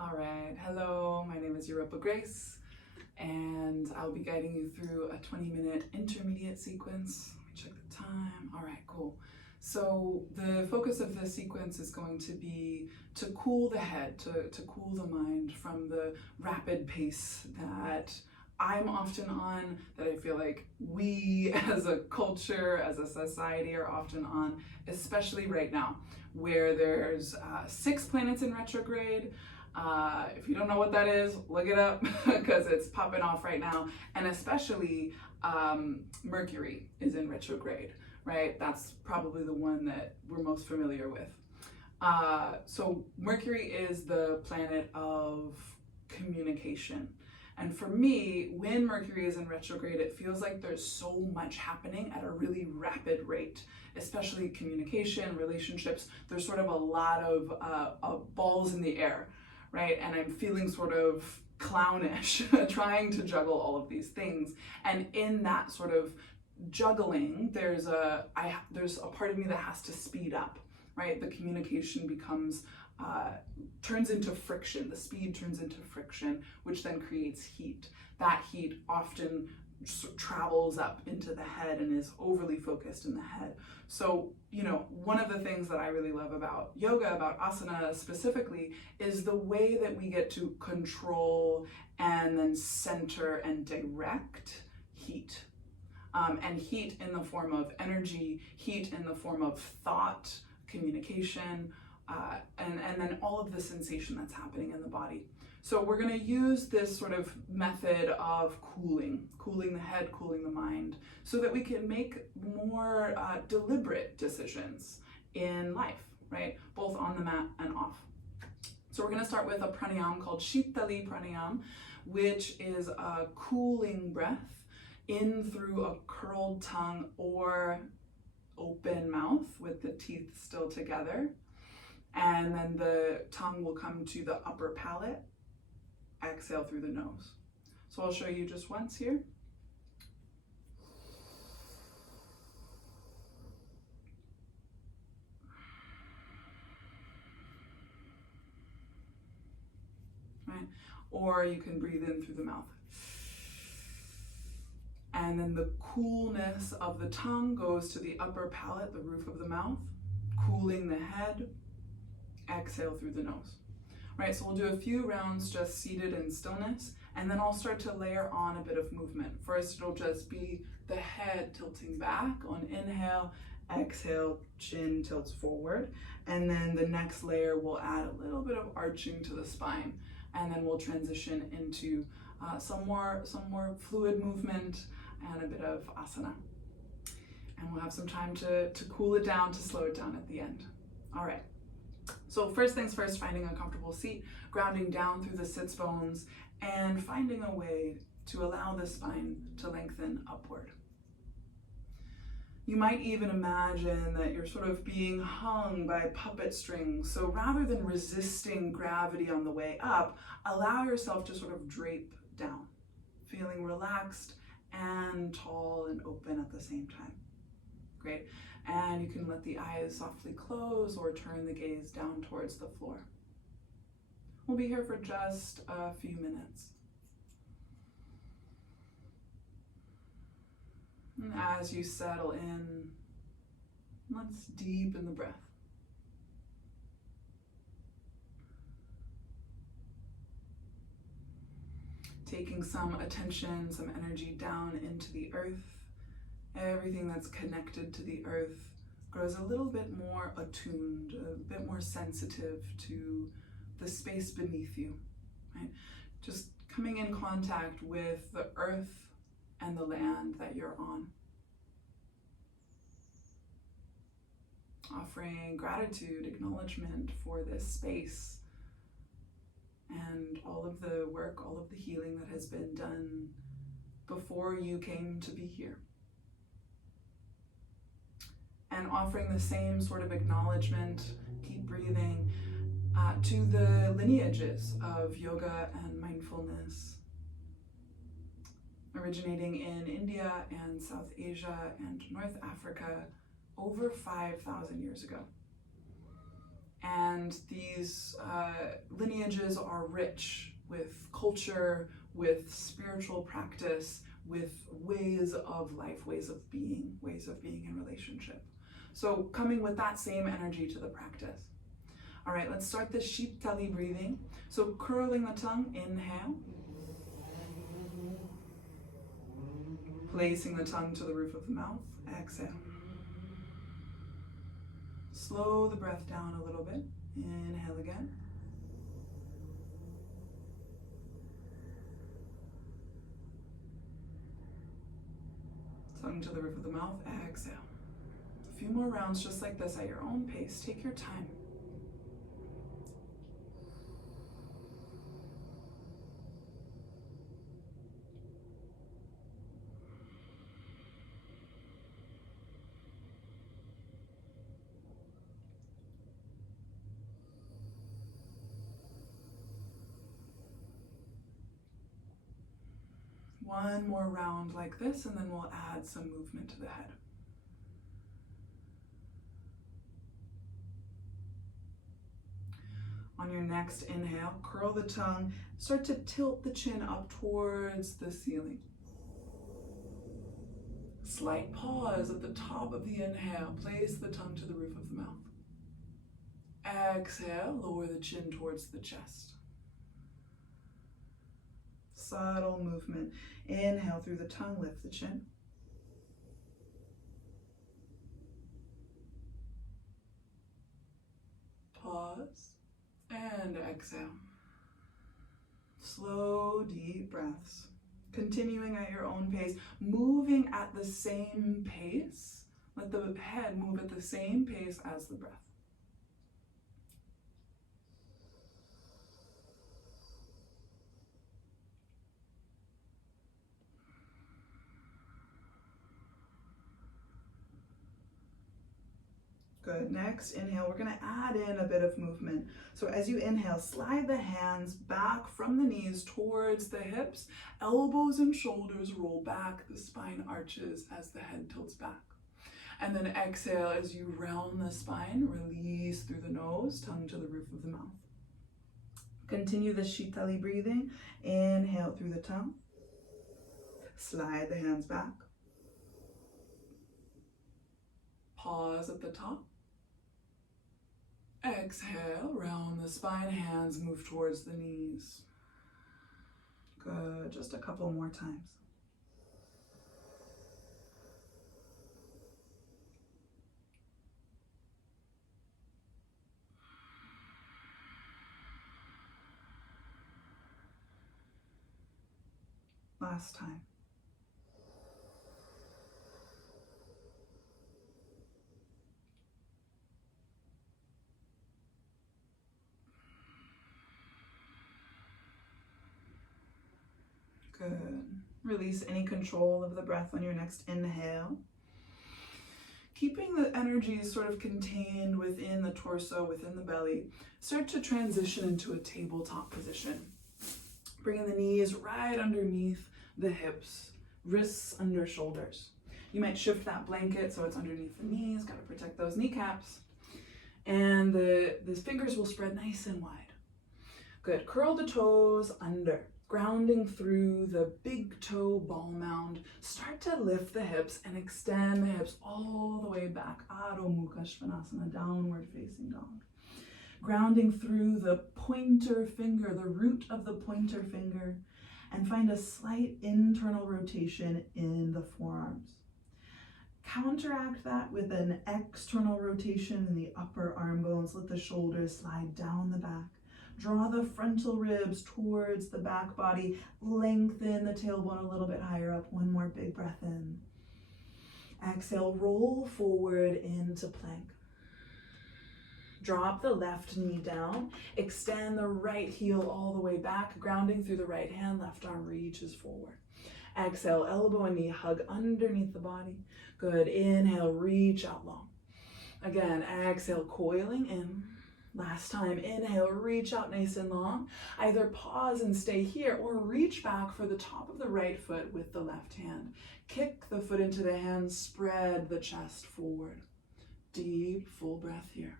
All right, hello, my name is Europa Grace, and I'll be guiding you through a 20-minute intermediate sequence. Let me check the time. All right, cool. So the focus of this sequence is going to be to cool the head, to cool the mind from the rapid pace that I'm often on, that I feel like we as a culture, as a society are often on, especially right now, where there's 6 planets in retrograde. If you don't know what that is, look it up because it's popping off right now. And especially Mercury is in retrograde, right? That's probably the one that we're most familiar with. So Mercury is the planet of communication. And for me, when Mercury is in retrograde, it feels like there's so much happening at a really rapid rate, especially communication, relationships. There's sort of a lot of balls in the air, right? And I'm feeling sort of clownish trying to juggle all of these things. And in that sort of juggling, there's a part of me that has to speed up, right? The communication becomes turns into friction. The speed turns into friction, which then creates heat. That heat often travels up into the head and is overly focused in the head. So, one of the things that I really love about yoga, about asana specifically, is the way that we get to control and then center and direct heat. And heat in the form of energy, heat in the form of thought, communication, and then all of the sensation that's happening in the body. So we're going to use this sort of method of cooling the head, cooling the mind, so that we can make more deliberate decisions in life, right? Both on the mat and off. So we're going to start with a pranayam called Shitali pranayam, which is a cooling breath in through a curled tongue or open mouth with the teeth still together. And then the tongue will come to the upper palate. Exhale through the nose. So I'll show you just once here. Right? Or you can breathe in through the mouth. And then the coolness of the tongue goes to the upper palate, the roof of the mouth, cooling the head. Exhale through the nose. Right, so we'll do a few rounds just seated in stillness, and then I'll start to layer on a bit of movement. First, it'll just be the head tilting back on inhale, exhale, chin tilts forward, and then the next layer will add a little bit of arching to the spine, and then we'll transition into some more fluid movement and a bit of asana. And we'll have some time to cool it down, to slow it down at the end. All right. So first things first, finding a comfortable seat, grounding down through the sits bones, and finding a way to allow the spine to lengthen upward. You might even imagine that you're sort of being hung by puppet strings. So rather than resisting gravity on the way up, allow yourself to sort of drape down, feeling relaxed and tall and open at the same time. Great. And you can let the eyes softly close or turn the gaze down towards the floor. We'll be here for just a few minutes. And as you settle in, let's deepen the breath. Taking some attention, some energy down into the earth. Everything that's connected to the earth grows a little bit more attuned, a bit more sensitive to the space beneath you, right? Just coming in contact with the earth and the land that you're on. Offering gratitude, acknowledgement for this space and all of the work, all of the healing that has been done before you came to be here. And offering the same sort of acknowledgement, keep breathing, to the lineages of yoga and mindfulness, originating in India and South Asia and North Africa over 5,000 years ago. And these lineages are rich with culture, with spiritual practice, with ways of life, ways of being in relationship. So coming with that same energy to the practice. All right, let's start the Shitali breathing. So curling the tongue, inhale. Placing the tongue to the roof of the mouth, exhale. Slow the breath down a little bit. Inhale again. Tongue to the roof of the mouth, exhale. A few more rounds just like this at your own pace. Take your time. One more round like this, and then we'll add some movement to the head. On your next inhale, curl the tongue, start to tilt the chin up towards the ceiling. Slight pause at the top of the inhale, place the tongue to the roof of the mouth. Exhale, lower the chin towards the chest. Subtle movement. Inhale through the tongue, lift the chin. Pause and exhale. Slow, deep breaths. Continuing at your own pace, moving at the same pace. Let the head move at the same pace as the breath. Good. Next, inhale, we're going to add in a bit of movement. So as you inhale, slide the hands back from the knees towards the hips. Elbows and shoulders roll back. The spine arches as the head tilts back. And then exhale as you round the spine. Release through the nose, tongue to the roof of the mouth. Continue the Shitali breathing. Inhale through the tongue. Slide the hands back. Pause at the top. Exhale, round the spine, hands move towards the knees. Good, just a couple more times. Last time. Good. Release any control of the breath on your next inhale. Keeping the energy sort of contained within the torso, within the belly, start to transition into a tabletop position. Bringing the knees right underneath the hips, wrists under shoulders. You might shift that blanket so it's underneath the knees, gotta protect those kneecaps. And the fingers will spread nice and wide. Good, curl the toes under. Grounding through the big toe ball mound, start to lift the hips and extend the hips all the way back. Adho Mukha Svanasana, downward facing dog. Grounding through the pointer finger, the root of the pointer finger, and find a slight internal rotation in the forearms. Counteract that with an external rotation in the upper arm bones. Let the shoulders slide down the back. Draw the frontal ribs towards the back body. Lengthen the tailbone a little bit higher up. One more big breath in. Exhale, roll forward into plank. Drop the left knee down. Extend the right heel all the way back. Grounding through the right hand. Left arm reaches forward. Exhale, elbow and knee hug underneath the body. Good. Inhale, reach out long. Again, exhale, coiling in. Last time, inhale, reach out nice and long. Either pause and stay here or reach back for the top of the right foot with the left hand. Kick the foot into the hand, spread the chest forward. Deep, full breath here.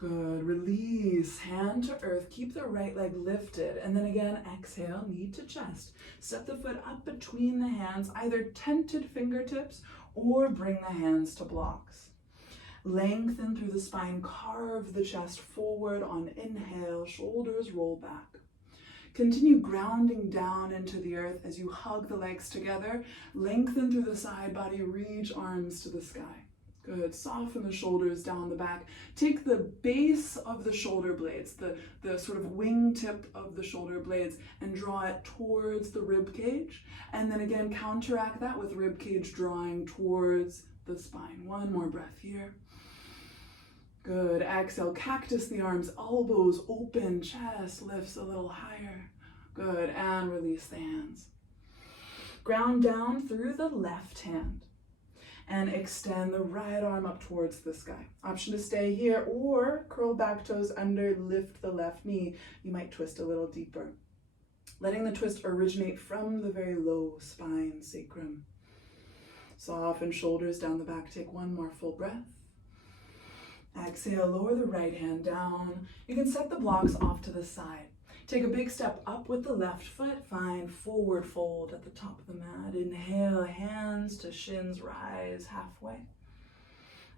Good, release, hand to earth, keep the right leg lifted, and then again, exhale, knee to chest. Step the foot up between the hands, either tented fingertips or bring the hands to blocks. Lengthen through the spine, carve the chest forward on inhale, shoulders roll back. Continue grounding down into the earth as you hug the legs together. Lengthen through the side body, reach arms to the sky. Good, soften the shoulders down the back. Take the base of the shoulder blades, the sort of wingtip of the shoulder blades, and draw it towards the rib cage. And then again, counteract that with rib cage drawing towards the spine. One more breath here. Good, exhale, cactus the arms, elbows open, chest lifts a little higher. Good, and release the hands. Ground down through the left hand and extend the right arm up towards the sky. Option to stay here or curl back toes under, lift the left knee. You might twist a little deeper. Letting the twist originate from the very low spine, sacrum. Soften shoulders down the back, take one more full breath. Exhale, lower the right hand down. You can set the blocks off to the side. Take a big step up with the left foot. Find forward fold at the top of the mat. Inhale, hands to shins, rise halfway.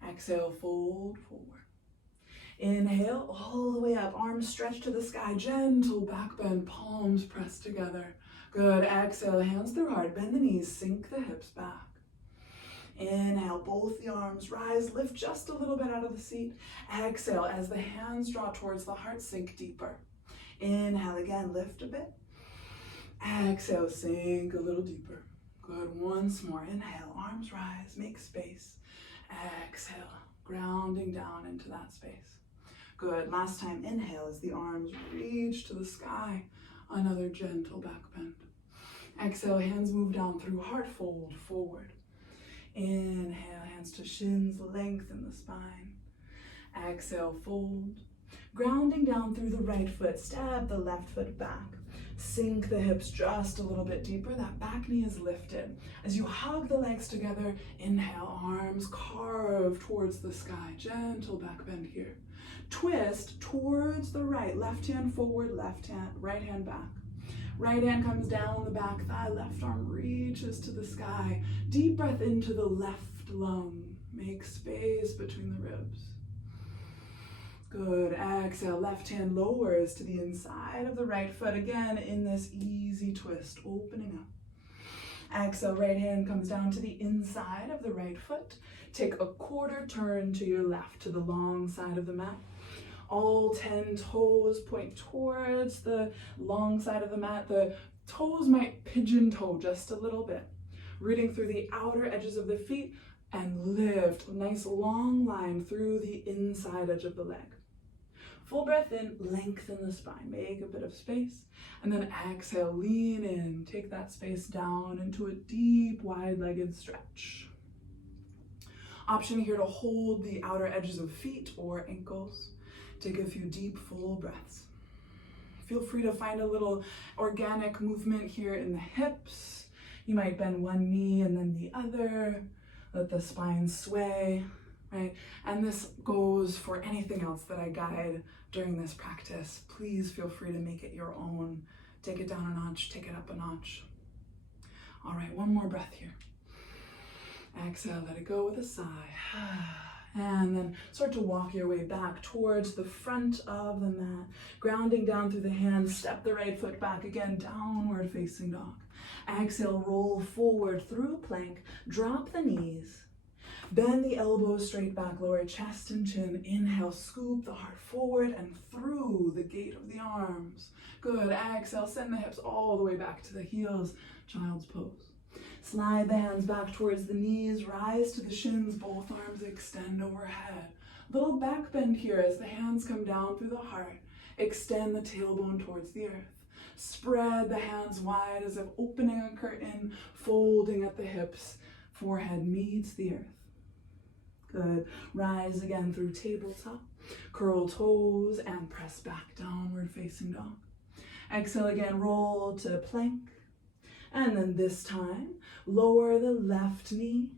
Exhale, fold forward. Inhale, all the way up, arms stretched to the sky, gentle back bend, palms pressed together. Good, exhale, hands through heart, bend the knees, sink the hips back. Inhale, both the arms rise, lift just a little bit out of the seat. Exhale, as the hands draw towards the heart, sink deeper. Inhale again, lift a bit. Exhale, sink a little deeper. Good, once more. Inhale, arms rise, make space. Exhale, grounding down into that space. Good, last time, inhale as the arms reach to the sky. Another gentle back bend. Exhale, hands move down through heart, fold forward. Inhale, hands to shins, lengthen the spine. Exhale, fold. Grounding down through the right foot, step the left foot back. Sink the hips just a little bit deeper. That back knee is lifted. As you hug the legs together, inhale, arms carve towards the sky. Gentle back bend here. Twist towards the right. Left hand forward, right hand back. Right hand comes down the back thigh, left arm reaches to the sky. Deep breath into the left lung. Make space between the ribs. Good, exhale, left hand lowers to the inside of the right foot. Again, in this easy twist, opening up. Exhale, right hand comes down to the inside of the right foot. Take a quarter turn to your left, to the long side of the mat. All 10 toes point towards the long side of the mat. The toes might pigeon toe just a little bit. Rooting through the outer edges of the feet and lift. A nice long line through the inside edge of the leg. Full breath in, lengthen the spine, make a bit of space, and then exhale, lean in, take that space down into a deep, wide-legged stretch. Option here to hold the outer edges of feet or ankles. Take a few deep, full breaths. Feel free to find a little organic movement here in the hips. You might bend one knee and then the other. Let the spine sway, right? And this goes for anything else that I guide during this practice. Please feel free to make it your own. Take it down a notch, take it up a notch. All right, one more breath here. Exhale, let it go with a sigh. And then start to walk your way back towards the front of the mat. Grounding down through the hands, step the right foot back again, downward facing dog. Exhale, roll forward through plank, drop the knees. Bend the elbows straight back, lower chest and chin. Inhale, scoop the heart forward and through the gate of the arms. Good, exhale, send the hips all the way back to the heels, child's pose. Slide the hands back towards the knees, rise to the shins, both arms extend overhead. Little back bend here as the hands come down through the heart. Extend the tailbone towards the earth. Spread the hands wide as if opening a curtain, folding at the hips. Forehead meets the earth. Good. Rise again through tabletop. Curl toes and press back, downward facing dog. Exhale again, roll to plank. And then this time, lower the left knee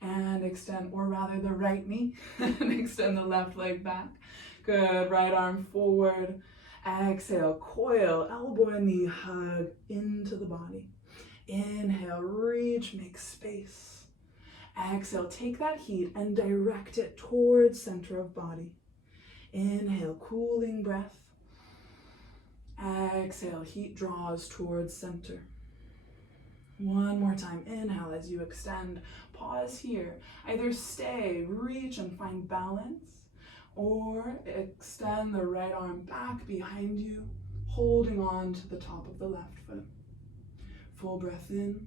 and extend, or rather the right knee, and extend the left leg back. Good, right arm forward. Exhale, coil, elbow and knee hug into the body. Inhale, reach, make space. Exhale, take that heat and direct it towards center of body. Inhale, cooling breath. Exhale, heat draws towards center. One more time, inhale as you extend. Pause here. Either stay, reach and find balance, or extend the right arm back behind you, holding on to the top of the left foot. Full breath in.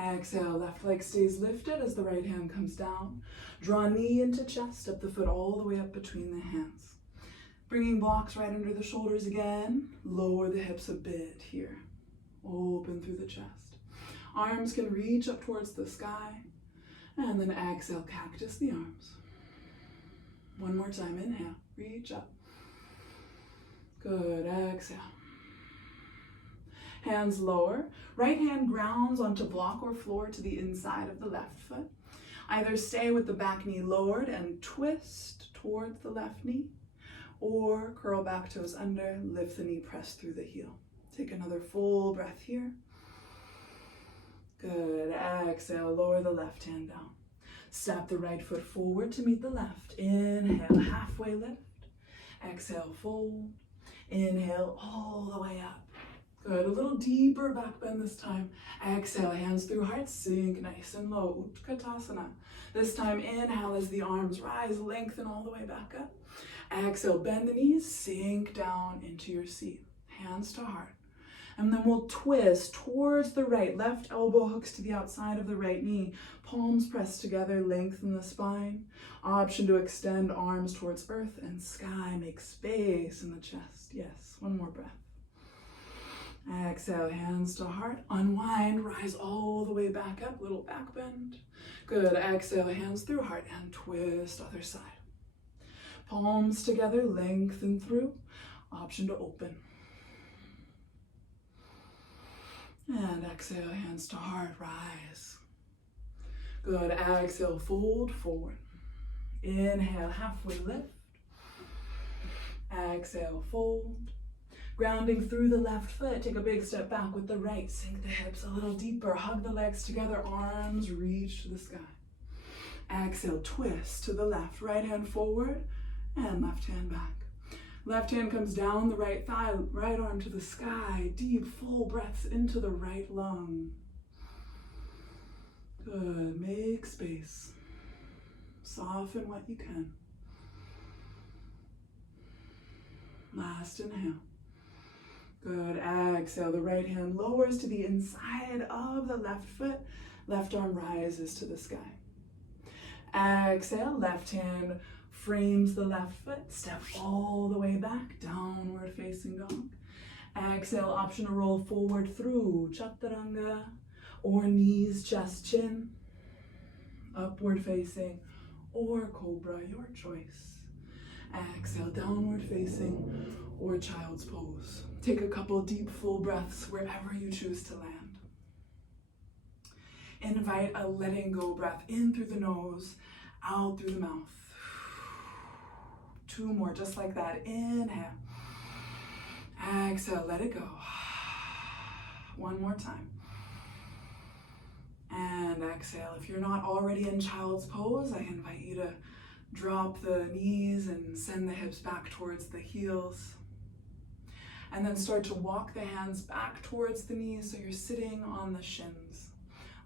Exhale, left leg stays lifted as the right hand comes down. Draw knee into chest, step the foot all the way up between the hands. Bringing blocks right under the shoulders again. Lower the hips a bit here. Open through the chest. Arms can reach up towards the sky. And then exhale, cactus the arms. One more time, inhale, reach up. Good, exhale. Hands lower. Right hand grounds onto block or floor to the inside of the left foot. Either stay with the back knee lowered and twist towards the left knee, or curl back toes under, lift the knee, press through the heel. Take another full breath here. Good, exhale, lower the left hand down. Step the right foot forward to meet the left. Inhale, halfway lift. Exhale, fold. Inhale, all the way up. Good, a little deeper back bend this time. Exhale, hands through heart, sink nice and low, Utkatasana. This time, inhale as the arms rise, lengthen all the way back up. Exhale, bend the knees, sink down into your seat, hands to heart. And then we'll twist towards the right, left elbow hooks to the outside of the right knee, palms pressed together, lengthen the spine. Option to extend arms towards earth and sky, make space in the chest. Yes, one more breath. Exhale, hands to heart, unwind, rise all the way back up, little back bend. Good, exhale, hands through heart and twist other side. Palms together, lengthen through, option to open. And exhale, hands to heart, rise. Good, exhale, fold forward. Inhale, halfway lift. Exhale, fold. Grounding through the left foot, take a big step back with the right. Sink the hips a little deeper, hug the legs together, arms reach to the sky. Exhale, twist to the left, right hand forward and left hand back. Left hand comes down the right thigh, right arm to the sky. Deep, full breaths into the right lung. Good, make space. Soften what you can. Last inhale. Good, exhale, the right hand lowers to the inside of the left foot. Left arm rises to the sky. Exhale, left hand frames the left foot, step all the way back, downward facing dog. Exhale, option to roll forward through chaturanga, or knees, chest, chin, upward facing, or cobra, your choice. Exhale, downward facing, or child's pose. Take a couple deep, full breaths wherever you choose to land. Invite a letting go breath in through the nose, out through the mouth. 2 more, just like that. Inhale. Exhale, let it go. 1 more time. And exhale. If you're not already in child's pose, I invite you to drop the knees and send the hips back towards the heels. And then start to walk the hands back towards the knees so you're sitting on the shins.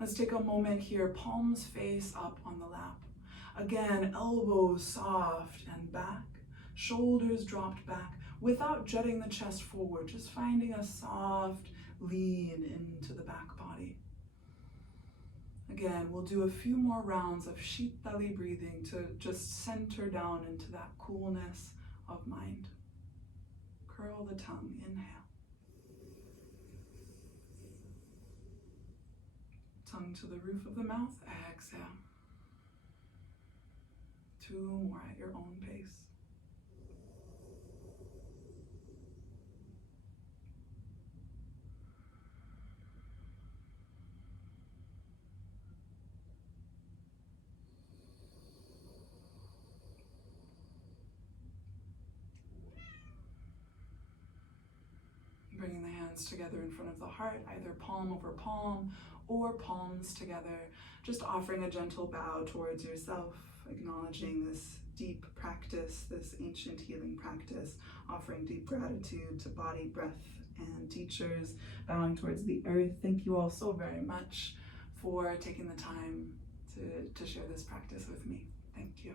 Let's take a moment here, palms face up on the lap. Again, elbows soft and back, shoulders dropped back without jutting the chest forward, just finding a soft lean into the back body. Again, we'll do a few more rounds of Shitali breathing to just center down into that coolness of mind. Curl the tongue, inhale. Tongue to the roof of the mouth, exhale. 2 more at your own pace. hands together in front of the heart, either palm over palm or palms together, just offering a gentle bow towards yourself, acknowledging this deep practice, this ancient healing practice, offering deep gratitude to body, breath, and teachers, bowing towards the earth. Thank you all so very much for taking the time to share this practice with me. Thank you.